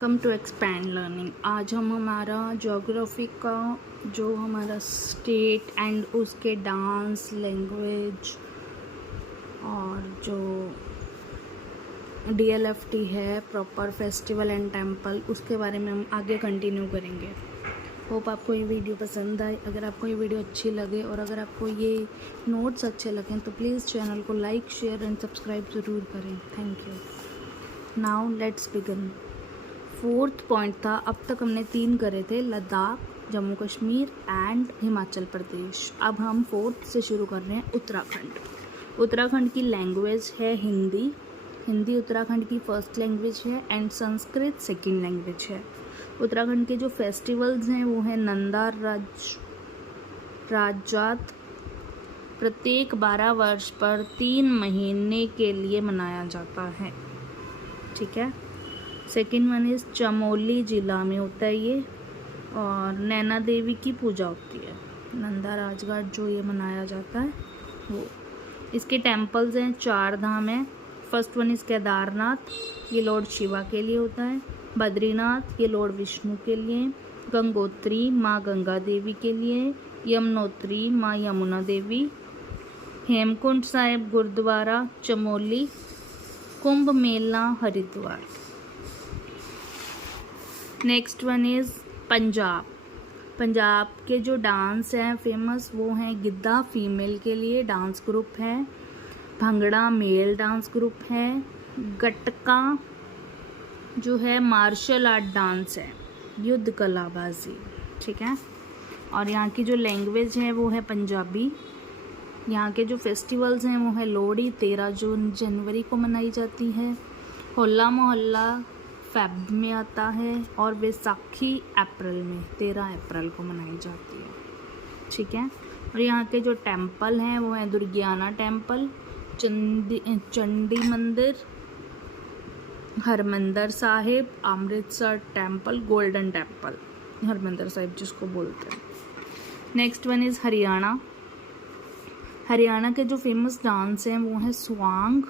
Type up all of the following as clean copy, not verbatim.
Come to expand learning. आज हम हमारा ज्योग्राफी का जो हमारा स्टेट एंड उसके डांस, लैंग्वेज और जो DLFT है, प्रॉपर फेस्टिवल एंड टेम्पल, उसके बारे में हम आगे कंटिन्यू करेंगे। होप आपको ये वीडियो पसंद आए। अगर आपको ये वीडियो अच्छी लगे और अगर आपको ये नोट्स अच्छे लगें तो प्लीज़ चैनल को लाइक, शेयर एंड सब्सक्राइब ज़रूर करें। Thank you. Now let's begin. Fourth point था, अब तक हमने 3 करे थे, लद्दाख, जम्मू कश्मीर एंड हिमाचल प्रदेश। अब हम फोर्थ से शुरू कर रहे हैं, उत्तराखंड। उत्तराखंड की लैंग्वेज है हिंदी। हिंदी उत्तराखंड की फर्स्ट लैंग्वेज है एंड संस्कृत सेकंड लैंग्वेज है। उत्तराखंड के जो फेस्टिवल्स हैं वो है नंदा राजात। प्रत्येक 12 वर्ष पर 3 महीने के लिए मनाया जाता है। ठीक है। सेकेंड वन इज़ चमोली जिला में होता है ये, और नैना देवी की पूजा होती है। नंदा राजघाट जो ये मनाया जाता है वो, इसके टेम्पल्स हैं, 4 धाम हैं। फर्स्ट वन इज़ केदारनाथ, ये लॉर्ड शिवा के लिए होता है। बद्रीनाथ, ये लॉर्ड विष्णु के लिए। गंगोत्री, माँ गंगा देवी के लिए। यमुनोत्री, माँ Yamuna Devi. Hemkund Sahib gurdwara Chamoli. Kumbh Mela Haridwar. Next one is Punjab. Punjab के जो डांस हैं फेमस वो हैं गिद्धा, फीमेल के लिए डांस ग्रुप है। भंगड़ा मेल डांस ग्रुप है। गटका जो है मार्शल आर्ट डांस है, युद्ध कलाबाजी। ठीक है। और यहाँ की जो लैंग्वेज है वो है पंजाबी। यहाँ के जो फेस्टिवल्स हैं वो है लोहड़ी 13 जनवरी को मनाई जाती है। होला मोहल्ला फेब में आता है और बैसाखी अप्रैल में 13 अप्रैल को मनाई जाती है। ठीक है। और यहाँ के जो टेम्पल हैं वो है दुर्गियाना टेम्पल, चंडी मंदिर, Harmandir Sahib, Amritsar temple, golden temple, Harmandir Sahib जिसको बोलते हैं। Next one is Haryana. Haryana के जो फेमस डांस हैं वो है स्वांग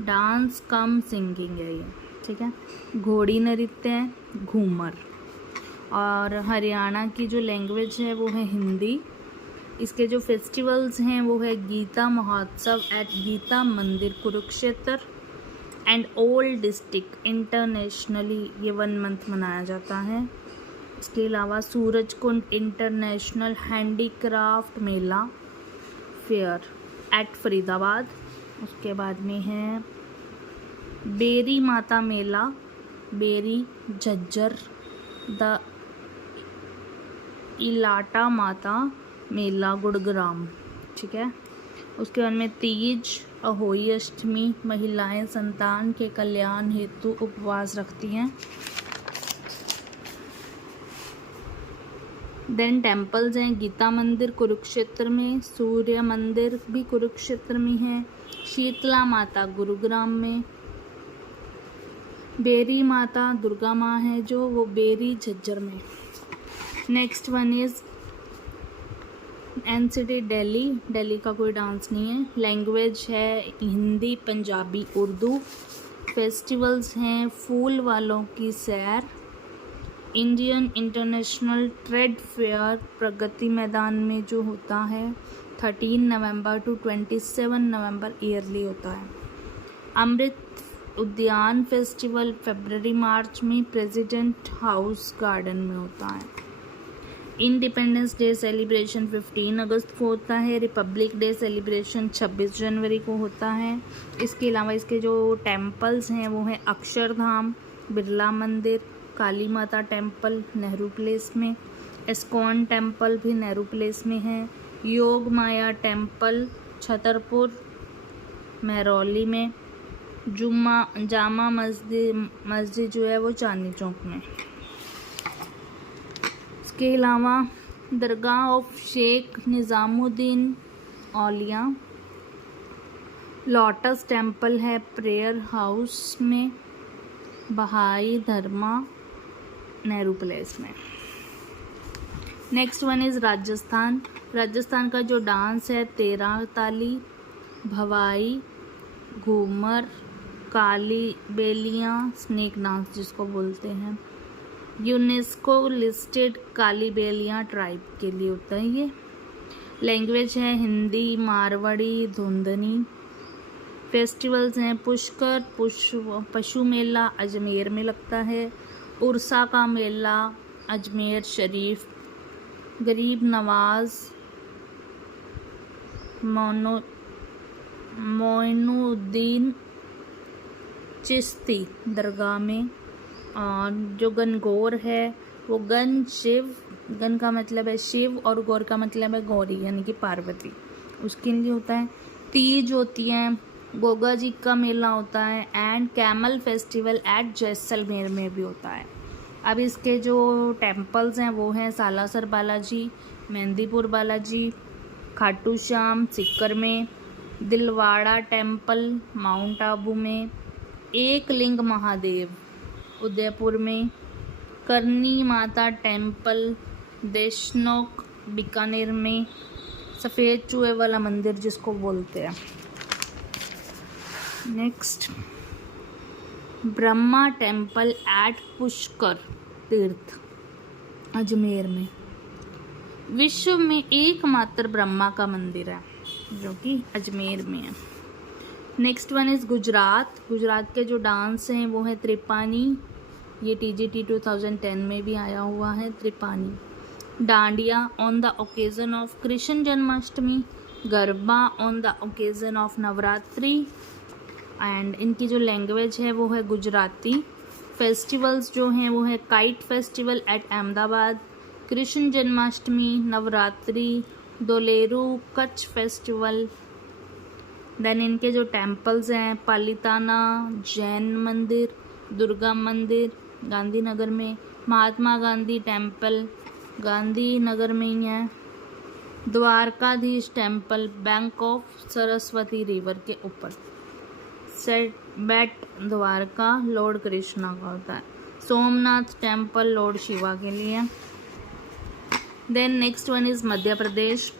डांस कम सिंगिंग है ये। ठीक है। घोड़ी नृत्य है, घूमर। और हरियाणा की जो लैंग्वेज है वो है हिंदी। इसके जो फेस्टिवल्स हैं वो है गीता महोत्सव एट गीता मंदिर Kurukshetra and old district. Internationally ये 1 मंथ मनाया जाता है। इसके अलावा सूरजकुंड इंटरनेशनल हैंडीक्राफ्ट मेला फेयर एट फरीदाबाद। उसके बाद में है बेरी माता मेला, बेरी झज्जर, द इलाटा माता मेला गुड़ग्राम। ठीक है। उसके बाद में तीज, अहोई अष्टमी, महिलाएं संतान के कल्याण हेतु उपवास रखती हैं। देन टेम्पल्स हैं गीता मंदिर कुरुक्षेत्र में, सूर्य मंदिर भी कुरुक्षेत्र में है, शीतला माता गुरुग्राम में, बेरी माता दुर्गा माँ है जो वो बेरी झज्जर में। Next one is NCT Delhi. Delhi का कोई डांस नहीं है। लैंग्वेज है हिंदी, पंजाबी, उर्दू। फेस्टिवल्स हैं फूल वालों की सैर, Indian international trade fair Pragati Maidan में जो होता है 13 नवंबर टू 27 नवंबर ईयरली होता है। अमृत उद्यान फेस्टिवल फरवरी मार्च में प्रेसिडेंट हाउस गार्डन में होता है। इंडिपेंडेंस डे सेलिब्रेशन 15 अगस्त को होता है। रिपब्लिक डे सेलिब्रेशन 26 जनवरी को होता है। इसके अलावा इसके जो टेम्पल्स हैं वो हैं अक्षरधाम, बिरला मंदिर, काली माता टेम्पल नेहरू प्लेस में, एस्कॉन टेम्पल भी नेहरू प्लेस में है, योग माया टेम्पल छतरपुर महरौली में, जामा मस्जिद जो है वो चांदनी चौक में। इसके अलावा dargah of Sheikh Nizamuddin Auliya, lotus temple है प्रेयर हाउस में, बहाई धर्मा नेहरू प्लेस में। Next one is Rajasthan. Rajasthan का जो डांस है 13 Tali, Bhavai, Ghoomar, Kalbelia snake dance जिसको बोलते हैं, UNESCO listed Kalbelia tribe के लिए होता है ये। लैंग्वेज है हिंदी, मारवाड़ी, धुंधनी। फेस्टिवल्स हैं पुष्कर, पशु मेला अजमेर में लगता है, उर्सा का मेला अजमेर शरीफ, गरीब नवाज मोइनुद्दीन चिश्ती दरगाह में। और जो गणगौर है वो गण का मतलब है शिव और गौर का मतलब है गौरी यानी कि पार्वती, उसके लिए होता है। तीज होती है, गोगा जी का मेला होता है and camel festival at Jaisalmer में भी होता है। अब इसके जो टेम्पल्स हैं वो हैं सालासर बालाजी, मेहंदीपुर बालाजी, खाटू श्याम सीकर में, दिलवाड़ा टेम्पल माउंट आबू में, एकलिंग महादेव उदयपुर में, करनी माता टेम्पल देशनोक बीकानेर में, सफ़ेद चूहे वाला मंदिर जिसको बोलते हैं। Next Brahma temple at Pushkar तीर्थ अजमेर में। विश्व में एकमात्र ब्रह्मा का मंदिर है जो कि अजमेर में है। Next one is Gujarat. Gujarat के जो डांस हैं वो है त्रिपानी, ये TGT 2010 में भी आया हुआ है Tripani. Dandiya on the occasion of Krishna Janmashtami, Garba on the occasion of Navratri. And इनकी जो लैंग्वेज है वो है गुजराती। फेस्टिवल्स जो हैं वो है kite festival at Ahmedabad, Krishna Janmashtami, Navratri, Doleru Kutch festival. Then इनके जो टेम्पल्स हैं पालिताना जैन मंदिर, दुर्गा मंदिर गांधीनगर में, महात्मा गांधी टेम्पल गांधीनगर में ही है, Dwarkadhish temple bank of Saraswati river के ऊपर, set bat Dwarka Lord Krishna का होता है, सोमनाथ टेम्पल लॉर्ड शिवा के लिए। Then next one is Madhya Pradesh.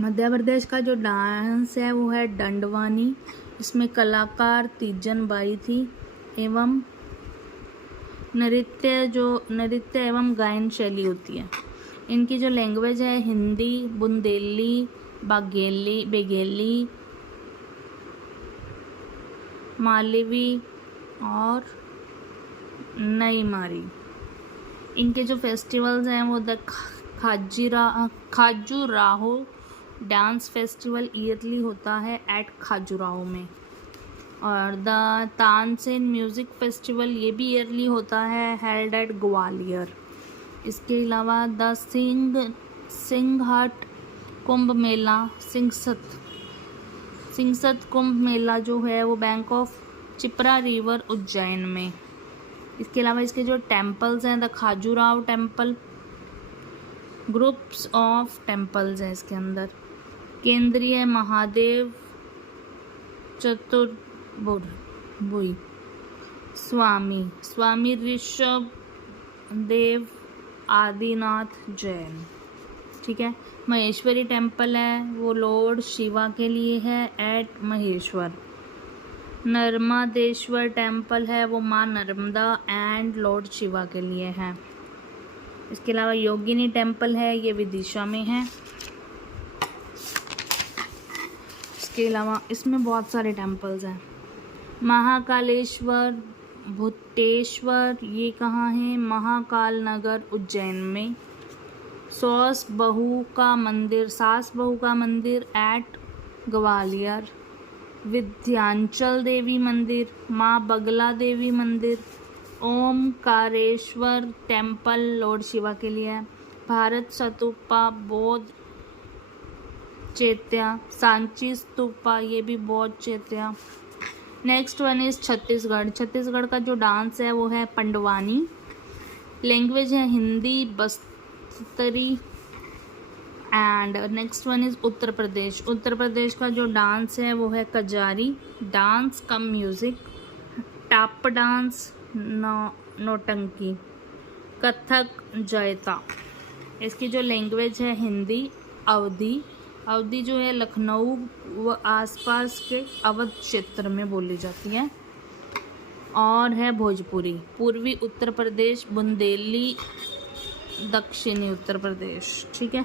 Madhya Pradesh का जो डांस है वो है दंडवानी। इसमें कलाकार तीजन बाई थी एवं नृत्य एवं गायन शैली होती है। इनकी जो लैंग्वेज है हिंदी, बुंदेली, बेगेली, मालवी और नईमारी। इनके जो फेस्टिवल्स हैं वो the Khajuraho dance festival yearly होता है एट खाजुराहो में, और द तानसेन म्यूज़िक फेस्टिवल ये भी ईयरली होता है हेल्ड एट ग्वालियर। इसके अलावा द सिंघाट कुंभ मेला सिंगसत कुंभ मेला जो है वो bank of Chipra river Ujjain में। इसके अलावा इसके जो टेम्पल्स हैं the Khajuraho temple, groups of temples हैं इसके अंदर, केंद्रीय महादेव चतुर्भुज स्वामी ऋषभ देव आदिनाथ जैन। ठीक है। महेश्वरी टेम्पल है वो लॉर्ड शिवा के लिए है एट महेश्वर। नर्मदेश्वर टेम्पल है वो माँ नर्मदा एंड लॉर्ड शिवा के लिए है। इसके अलावा योगिनी टेम्पल है ये विदिशा में है। इसके अलावा इसमें बहुत सारे टेम्पल्स हैं। महाकालेश्वर भूतेश्वर ये कहाँ है? महाकाल नगर उज्जैन में। सास बहू का मंदिर एट ग्वालियर। विंध्याचल देवी मंदिर, माँ बगला देवी मंदिर, ओमकारेश्वर टेम्पल लॉर्ड शिवा के लिए है। भारत स्तूपा बौद्ध चैत्या, सांची स्तूपा ये भी बौद्ध chaitya. Next one is Chhattisgarh. Chhattisgarh का जो डांस है वो है पंडवानी। लैंग्वेज है Hindi Bastari. And next one is Uttar Pradesh. Uttar Pradesh का जो डांस है वो है Kajari dance cum music, tap dance, Nautanki, Kathak, जयता। इसकी जो लैंग्वेज है हिंदी अवधी अवधी जो है लखनऊ व आसपास के अवध क्षेत्र में बोली जाती है। और है भोजपुरी, पूर्वी उत्तर प्रदेश, बुंदेली दक्षिणी उत्तर प्रदेश, ठीक है।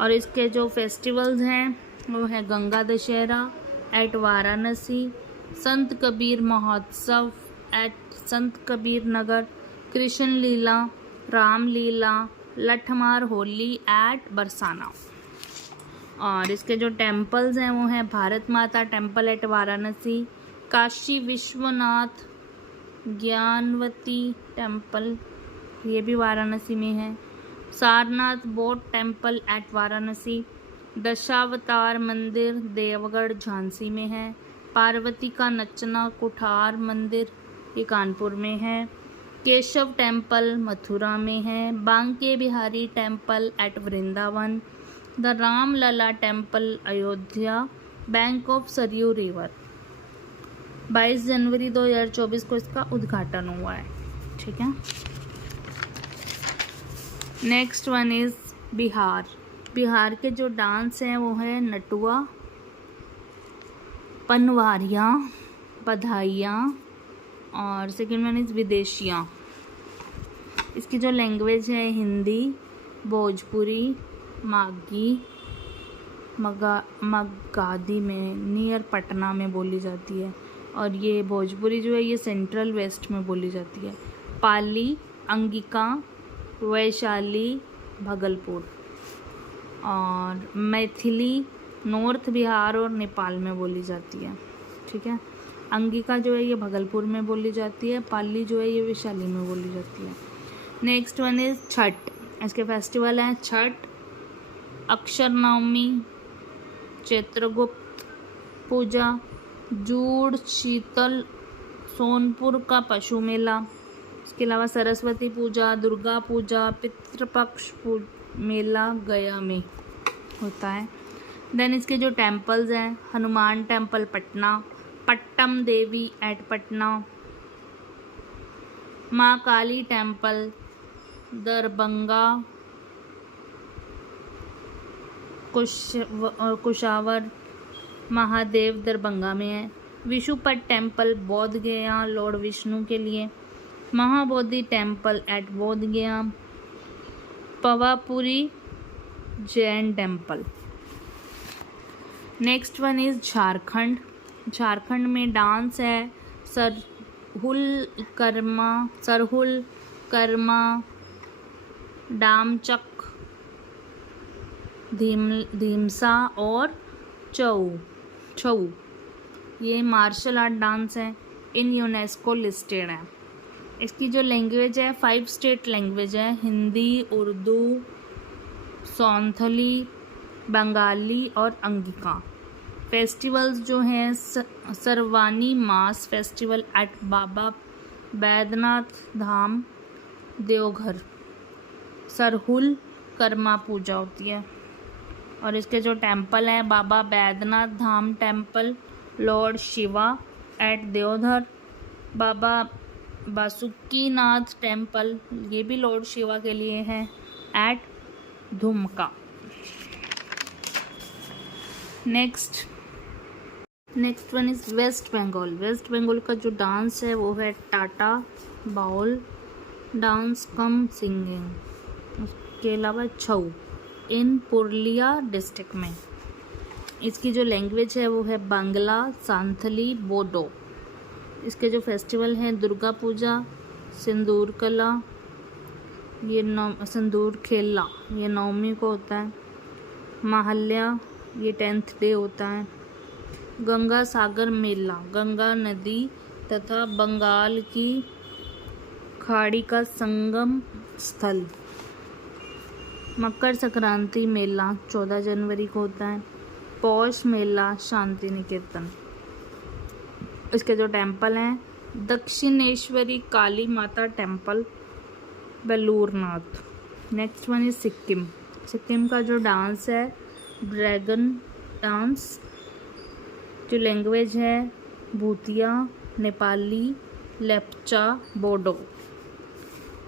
और इसके जो फेस्टिवल्स हैं वो है गंगा दशहरा एट वाराणसी, संत कबीर महोत्सव एट संत कबीर नगर, कृष्ण लीला, राम लीला, लठमार होली एट बरसाना। और इसके जो टेम्पल्स हैं वो हैं भारत माता temple at Varanasi, Kashi Vishwanath Gyanvati temple, ये भी वाराणसी में है, Sarnath boat temple at Varanasi, Dashavatar मंदिर देवगढ़ झांसी में है, पार्वती का नचना कुठार मंदिर ये कानपुर में है, केशव टेम्पल मथुरा में है, Banke Bihari temple at Vrindavan, the Ram Lalla temple Ayodhya, bank of Saryu river. 22 जनवरी 2024 को इसका उद्घाटन हुआ है, ठीक है। Next one is Bihar. Bihar के जो डांस हैं वो है नटुआ, पनवारियाँ, बधाइयाँ, और सेकेंड वन इज़ विदेशियाँ। इसकी जो लैंग्वेज है हिंदी, भोजपुरी, मागी, मगाधी में नियर पटना में बोली जाती है। और ये भोजपुरी जो है ये सेंट्रल वेस्ट में बोली जाती है। पाली, अंगिका, वैशाली, भागलपुर। और मैथिली नॉर्थ बिहार और नेपाल में बोली जाती है, ठीक है। अंगिका जो है ये भागलपुर में बोली जाती है, पाली जो है ये वैशाली में बोली जाती है। Next one is Chhath. इसके फेस्टिवल हैं छठ, अक्षर नवमी, चैत्रगुप्त पूजा, जूड़ शीतल, सोनपुर का पशु मेला। इसके अलावा सरस्वती पूजा, दुर्गा पूजा, पितृपक्ष मेला गया में होता है। देन इसके जो टेम्पल्स हैं हनुमान टेम्पल पटना, पट्टम देवी एट पटना, माँ काली टेम्पल दरभंगा, कुशावर महादेव दरभंगा में है। विशुपट टेम्पल बोध गया लॉर्ड विष्णु के लिए, Mahabodhi temple at Bodh Gaya, Pawapuri Jain temple. Next one is Jharkhand. Jharkhand में डांस है सरहुल कर्मा, डामचक, धीमसा और छऊ। ये मार्शल आर्ट डांस है, इन यूनेस्को लिस्टेड है। इसकी जो लैंग्वेज है 5 स्टेट लैंग्वेज है, हिंदी, उर्दू, सौंथली, बंगाली और अंगिका। फेस्टिवल्स जो हैं सरवानी मास फेस्टिवल एट बाबा बैद्यनाथ धाम देवघर, सरहुल कर्मा पूजा होती है। और इसके जो टेम्पल हैं Baba Baidyanath Dham temple, lord Shiva at Deoghar, Baba Basukinath temple ये भी लॉर्ड शिवा के लिए है at Dumka. Next one is West Bengal. West Bengal का जो डांस है वो है टाटा बाउल डांस कम सिंगिंग। उसके अलावा छऊ इन पुरुलिया डिस्ट्रिक्ट में। इसकी जो लैंग्वेज है वो है बांग्ला, सांथली, बोडो। इसके जो फेस्टिवल हैं दुर्गा पूजा, सिंदूर कला, ये सिंदूर खेला ये नवमी को होता है, महाल्या ये 10th डे होता है, गंगा सागर मेला गंगा नदी तथा बंगाल की खाड़ी का संगम स्थल, मकर संक्रांति मेला 14 जनवरी को होता है, पौष मेला शांति निकेतन। इसके जो टेम्पल हैं Dakshineswari Kali Mata temple, Belurnath. Next one is Sikkim. Sikkim का जो डांस है ड्रैगन डांस। जो लैंग्वेज है भूतिया, नेपाली, लेप्चा, बोडो।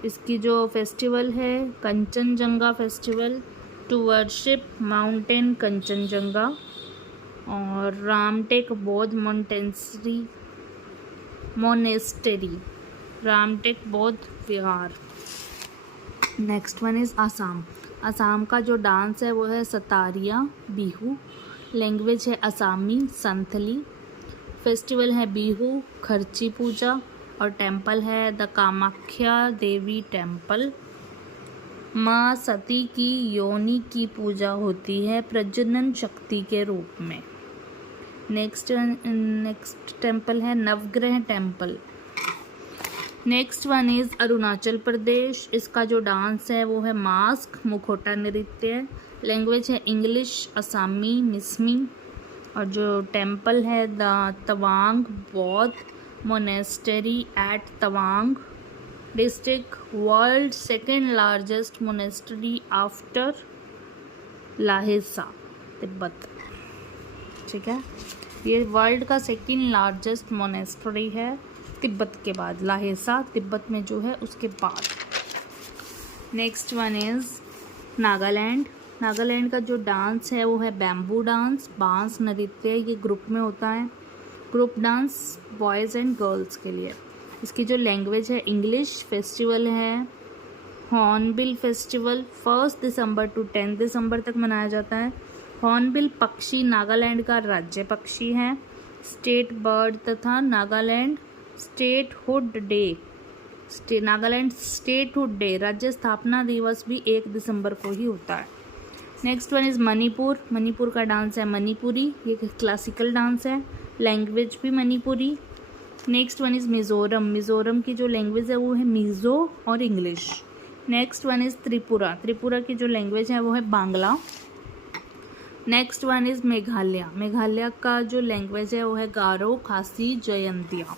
इसकी जो फेस्टिवल है Kanchenjunga festival, to worship mountain Kanchenjunga, और रामटेक बौद्ध मोनेस्टेरी, रामटेक बौद्ध विहार। Next one is Assam. Assam का जो डांस है वो है सतारिया बिहू, लैंग्वेज है असामी संथली, फेस्टिवल है बिहू खर्ची पूजा, और टेम्पल है द कामाख्या देवी टेम्पल। माँ सती की योनि की पूजा होती है प्रजनन शक्ति के रूप में। नेक्स्ट टेम्पल है Navagraha temple. Next one is Arunachal Pradesh. इसका जो डांस है वो है मास्क मुखौटा नृत्य, लैंग्वेज है इंग्लिश असामी मिसमी, और जो टेम्पल है द तवांग बौद्ध monastery at Tawang district, world second largest monastery after Lhasa Tibet. ठीक है, ये वर्ल्ड का सेकेंड लार्जेस्ट मोनेस्ट्री है तिब्बत के बाद, लाहेसा तिब्बत में जो है उसके बाद। Next one is Nagaland. Nagaland का जो डांस है वो है बैम्बू डांस, बांस नृत्य, ये ग्रुप में होता है, group dance boys and girls के लिए। इसकी जो लैंग्वेज है इंग्लिश, फेस्टिवल है हॉर्नबिल फेस्टिवल, 1 दिसंबर टू 10 दिसंबर तक मनाया जाता है। हॉर्नबिल पक्षी नागालैंड का राज्य पक्षी है, स्टेट बर्ड तथा Nagaland statehood day, Nagaland statehood day राज्य स्थापना दिवस भी 1 दिसंबर को ही होता है। Next one is Manipur. Manipur का डांस है मणिपुरी, ये क्लासिकल डांस है, लैंग्वेज भी Manipuri. Next one is Mizoram. Mizoram की जो लैंग्वेज है वो है मिज़ो और English. Next one is Tripura. Tripura की जो लैंग्वेज है वो है Bangla. Next one is Meghalaya. Meghalaya का जो लैंग्वेज है वो है गारो खासी Jaintia.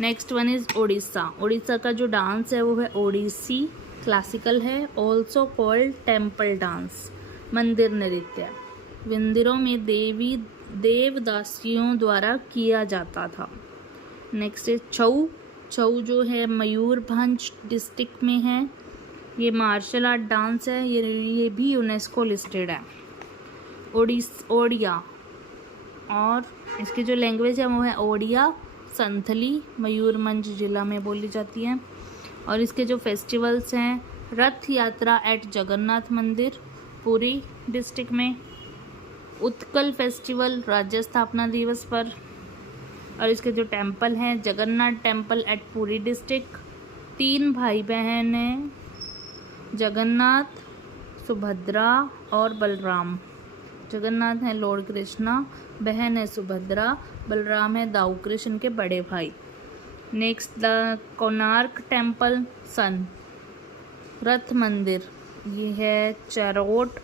Next one is Odisha. Odisha का जो डांस है वो है ओडिसी, क्लासिकल है, ऑल्सो कॉल्ड टेम्पल डांस, मंदिर नृत्य, मंदिरों में देवदासियों द्वारा किया जाता था। नेक्स्ट इज छऊ। छऊ जो है मयूरभंज डिस्ट्रिक्ट में है, ये मार्शल आर्ट डांस है, ये भी यूनेस्को लिस्टेड है। ओडिया, और इसकी जो लैंग्वेज है वो है ओडिया संथली, मयूरभंज जिला में बोली जाती है। और इसके जो फेस्टिवल्स हैं रथ यात्रा एट जगन्नाथ मंदिर पुरी डिस्ट्रिक्ट में, उत्कल फेस्टिवल राज्य स्थापना दिवस पर, और इसके जो टेम्पल हैं Jagannath temple at Puri district. 3 भाई बहन हैं, जगन्नाथ, सुभद्रा और बलराम। जगन्नाथ है लॉर्ड कृष्णा, बहन है सुभद्रा, बलराम है दाऊ कृष्ण के बड़े भाई। नेक्स्ट द कोणार्क टेम्पल सन, रथ मंदिर, ये है चैरोट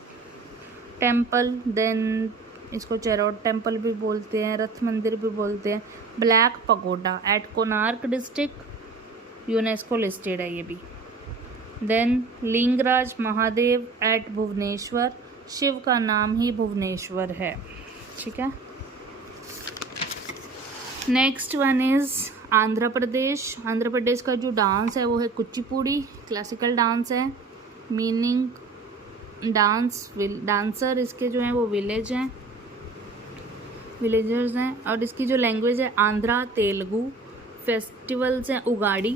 टेम्पल, देन इसको चैरोट टेम्पल भी बोलते हैं, रथ मंदिर भी बोलते हैं। Black pagoda at Konark district, UNESCO listed है ये भी। देन लिंगराज महादेव एट भुवनेश्वर, शिव का नाम ही भुवनेश्वर है। ठीक है, next one is Andhra Pradesh. Andhra Pradesh का जो डांस है वो है कुचिपुड़ी, क्लासिकल डांस है, मीनिंग डांसर इसके जो हैं वो विलेजर्स हैं, और इसकी जो लैंग्वेज है आंध्रा तेलुगु। फेस्टिवल्स हैं उगाड़ी,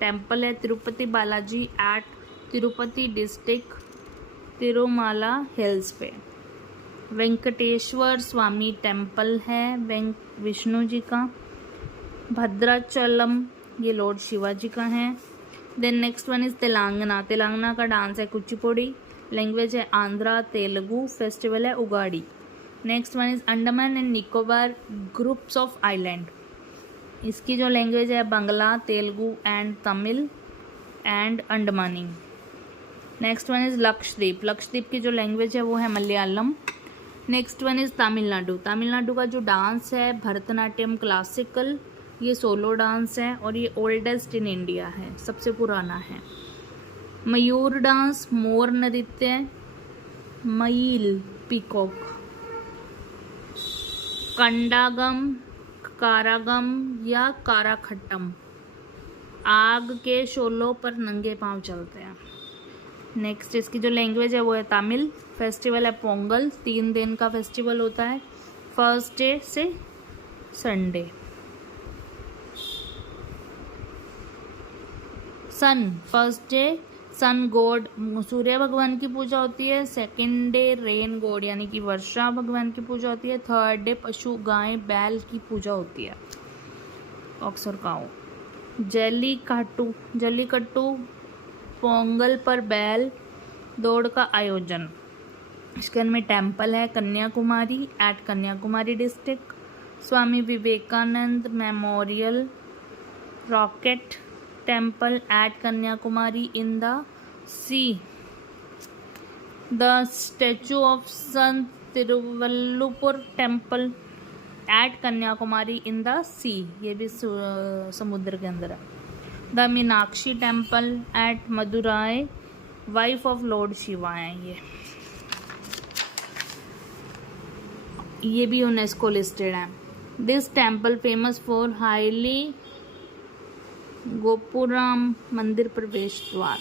टेम्पल है Tirupati Balaji at Tirupati district, Tirumala hills पे। वेंकटेश्वर स्वामी टेम्पल है विष्णु जी का। भद्राचलम ये लॉर्ड शिवा जी का है। Then next one is Telangana. Telangana का डांस है कुचिपुड़ी, लैंग्वेज है आंध्रा तेलुगु, फेस्टिवल है Ugadi. Next one is Andaman and Nicobar groups of island, इसकी जो लैंग्वेज है Bangla Telugu and Tamil and Andamani. Next one is Lakshadweep. Lakshadweep की जो लैंग्वेज है वो है Malayalam. Next one is Tamil Nadu. Tamil Nadu का जो डांस है भरतनाट्यम क्लासिकल, ये सोलो डांस है और ये ओल्डेस्ट इन इंडिया है, सबसे पुराना है। मयूर डांस, मोर नृत्य, मईल पीकॉक। कंडागम, कारागम या काराखट्टम, आग के शोलों पर नंगे पांव चलते हैं। नेक्स्ट इसकी जो लैंग्वेज है वो है तमिल। फेस्टिवल है पोंगल, 3 दिन का फेस्टिवल होता है, फर्स्ट डे से संडे। सन, फर्स्ट डे सन गॉड सूर्य भगवान की पूजा होती है। सेकेंड डे रेन गॉड यानी कि वर्षा भगवान की पूजा होती है। थर्ड डे पशु गाय बैल की पूजा होती है, ऑक्स और काऊ। जल्लीकट्टू पोंगल पर बैल दौड़ का आयोजन। इसके में टेम्पल है Kanyakumari at Kanyakumari district, Swami Vivekananda memorial rock temple at Kanyakumari in the sea, the statue of Sant Tiruvalluvar temple at Kanyakumari in the sea, ये भी समुद्र के अंदर है। The Meenakshi temple at Madurai, wife of lord Shiva है ये भी यूनेस्को लिस्टेड है। This temple famous for highly gopuram मंदिर प्रवेश द्वार।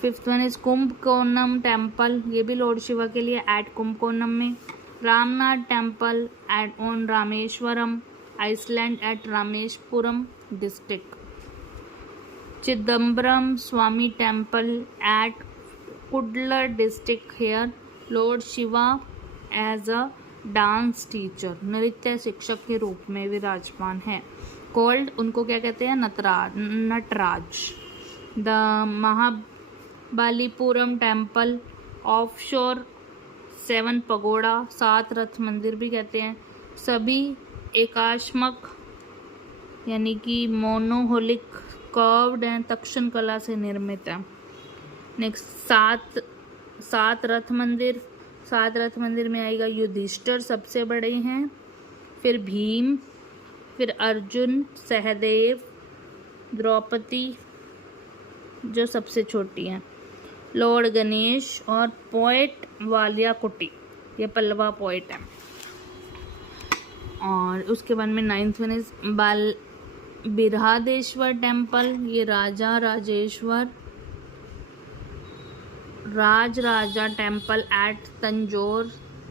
Fifth one is Kumbakonam temple, ये भी लॉर्ड शिवा के लिए एट कुंभकोणम में। Ramanatha temple at on Rameswaram island at Rameswaram district. Chidambaram Swami temple at Cuddalore district, here lord Shiva as a dance teacher, नृत्य शिक्षक के रूप में विराजमान है। कॉल्ड, उनको क्या कहते हैं, Nataraj. The Mahabalipuram temple of shore 7 pagoda, 7 रथ मंदिर भी कहते हैं, सभी एकाश्मक यानी कि मोनोहोलिक कर्व्ड हैं, तक्षण कला से निर्मित है। नेक्स्ट सात रथ मंदिर, 7 रथ मंदिर में आएगा युधिष्ठिर सबसे बड़े हैं, फिर भीम, फिर अर्जुन, सहदेव, द्रौपदी जो सबसे छोटी हैं, लॉर्ड गणेश और पोएट वालिया कुटी, ये पल्लवा पोएट है। और उसके बाद में 9th वन इज बिरहादेश्वर टेम्पल, ये राजा टेम्पल एट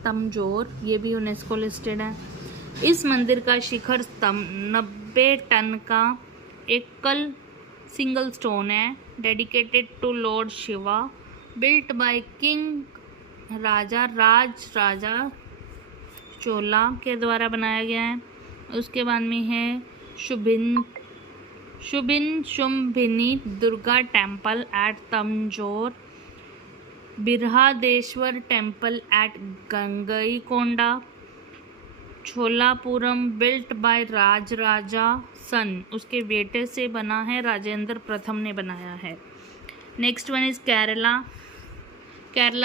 तंजोर, ये भी यूनेस्को लिस्टेड है। इस मंदिर का शिखर स्तंभ 90 टन का एकल सिंगल स्टोन है, dedicated to lord Shiva, built by king Raja Chola के द्वारा बनाया गया है। उसके बाद में है Shumbhini Durga temple at Tanjore, Brihadeeswarar temple at Gangaikonda, Cholapuram built by Raja son, उसके बेटे से बना है, राजेंद्र प्रथम ने बनाया है। नेक्स्ट वन इज केरला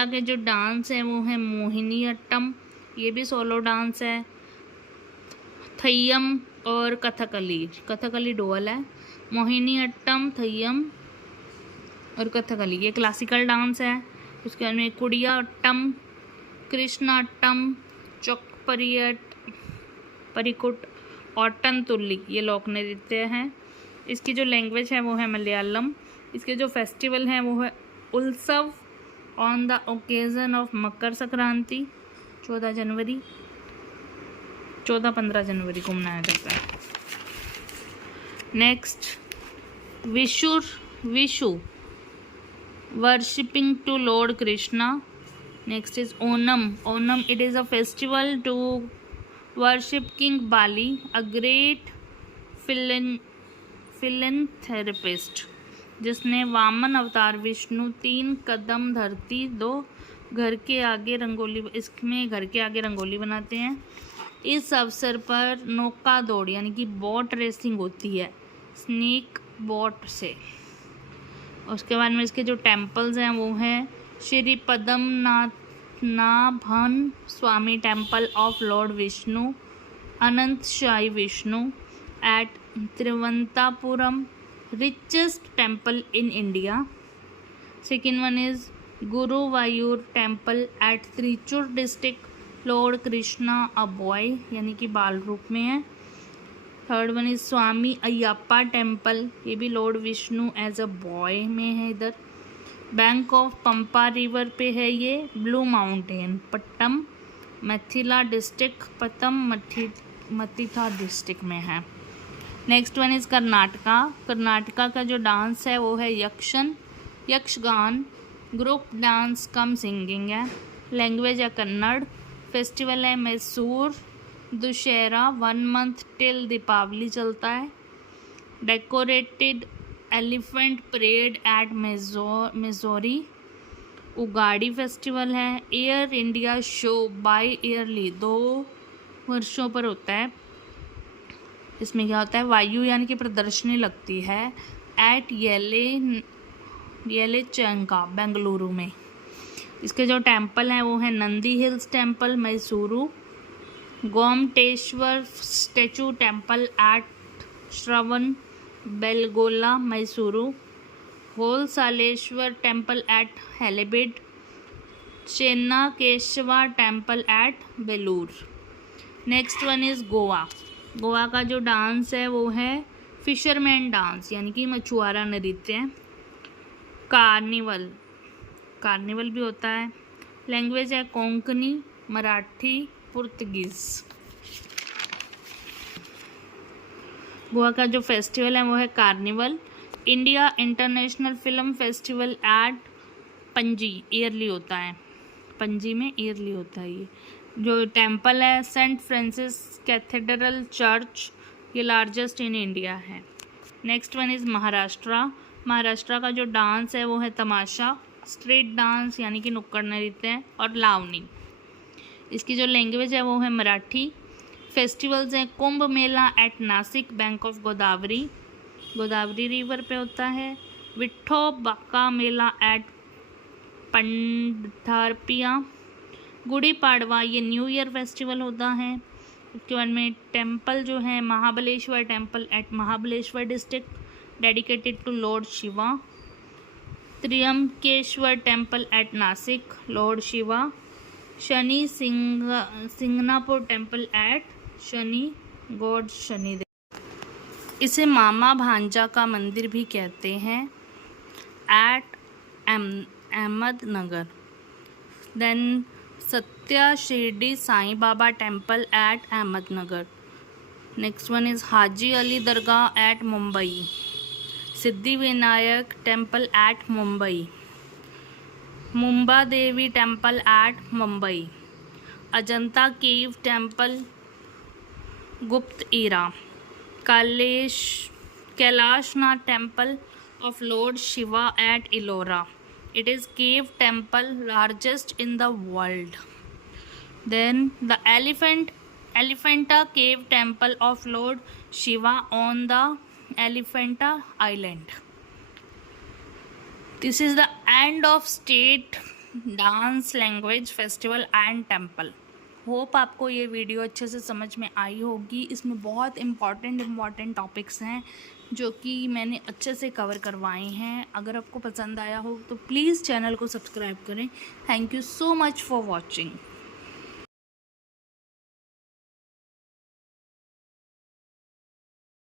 के जो डांस है वो है मोहिनीअट्टम, ये भी सोलो डांस है। थय्यम और कथकली डोल है। मोहिनीअट्टम, थय्यम और कथकली ये क्लासिकल डांस है। उसके बाद में कुडियाट्टम, कृष्णाट्टम, परिकुट, ऑटन तुल्ली ये लोक नृत्य हैं। इसकी जो लैंग्वेज है वो है मलयालम। इसके जो फेस्टिवल हैं वो है उत्सव on the occasion of Makar Sankranti 14-15 जनवरी को मनाया जाता है। Next Vishu worshipping to lord Krishna. Next is Onam it is a festival to worship king Bali, a great philanthropist, जिसने वामन अवतार विष्णु 3 कदम धरती 2 घर के आगे रंगोली बनाते हैं। इस अवसर पर नौका दौड़ यानी कि बोट रेसिंग होती है स्नेक बोट से। उसके बाद में इसके जो टेम्पल्स हैं वो हैं Shri Padmanabhan Swami temple of lord Vishnu, Ananta Shayi Vishnu at Thiruvananthapuram, richest temple in India. Second one is Guruvayur temple at Trichur district, Lord Krishna a boy यानी कि बाल रूप में है. Third one is Swami Ayyappa temple, ये भी lord Vishnu as a boy में है इधर. बैंक ऑफ पंपा रिवर पे है ये। Blue mountain Pattam Mithila district, Matitha district में है। Next one is Karnataka. Karnataka का जो डांस है वो है Yakshagana, group dance cum singing है। लैंग्वेज है कन्नड़। फेस्टिवल है मैसूर दुशहरा, 1 मंथ टिल दीपावली चलता है। Decorated elephant parade at Mysore. Ugadi festival है। Air India show biyearly, 2 वर्षों पर होता है। इसमें क्या होता है, वायु यानी कि प्रदर्शनी लगती है एट येले चंका बेंगलुरु में। इसके जो टेम्पल हैं वो है Nandi hills temple Mysuru, Gomateshwara statue temple at Shravana Belagola Mysuru, Hoysaleswara temple at Halebid, Chennakeshava temple at Belur. Next one is Goa. Goa का जो डांस है वो है फिशरमैन डांस यानी कि मछुआरा नृत्य। कार्निवल भी होता है। लैंग्वेज है कोंकणी, मराठी, पुर्तगीज़। गोवा का जो फेस्टिवल है वो है carnival. India international film festival at Panaji, yearly होता है। पणजी में ईयरली होता है ये। जो टेम्पल है सेंट फ्रांसिस कैथेड्रल चर्च, ये लार्जेस्ट इन इंडिया है। Next one is Maharashtra. Maharashtra का जो डांस है वो है तमाशा, स्ट्रीट डांस यानी कि नुक्कड़ नृत्य, और लावनी। इसकी जो लैंग्वेज है वो है मराठी। फेस्टिवल्स हैं Kumbh Mela at Nashik, bank of Godavari river पे होता है। विट्ठोबाका मेला एट पंढरपिया। गुड़ी पाड़वा ये न्यू ईयर फेस्टिवल होता है। उसके बाद में टेम्पल जो है Mahabaleshwar temple at Mahabaleshwar district, dedicated to lord Shiva. Trimbakeshwar temple at Nashik, lord Shiva. Shani Shingnapur temple at Shani, god Shanidev. इसे मामा भांजा का मंदिर भी कहते हैं at Ahmednagar. Then Satya Shirdi Sai Baba temple at Ahmednagar. Next one is Haji Ali Dargah at Mumbai. Siddhi Vinayak temple at Mumbai. Mumba Devi temple at Mumbai. Ajanta cave temple Gupta era. Kailashnath temple of lord Shiva at Ellora. It is cave temple largest in the world. Then the Elephanta cave temple of Lord Shiva on the Elephanta Island. This is the end of state dance language festival and temple. Hope आपको ये video अच्छे से समझ में आई होगी। इसमें बहुत important topics हैं जो कि मैंने अच्छे से कवर करवाए हैं। अगर आपको पसंद आया हो तो प्लीज़ चैनल को सब्सक्राइब करें। Thank you so much for watching.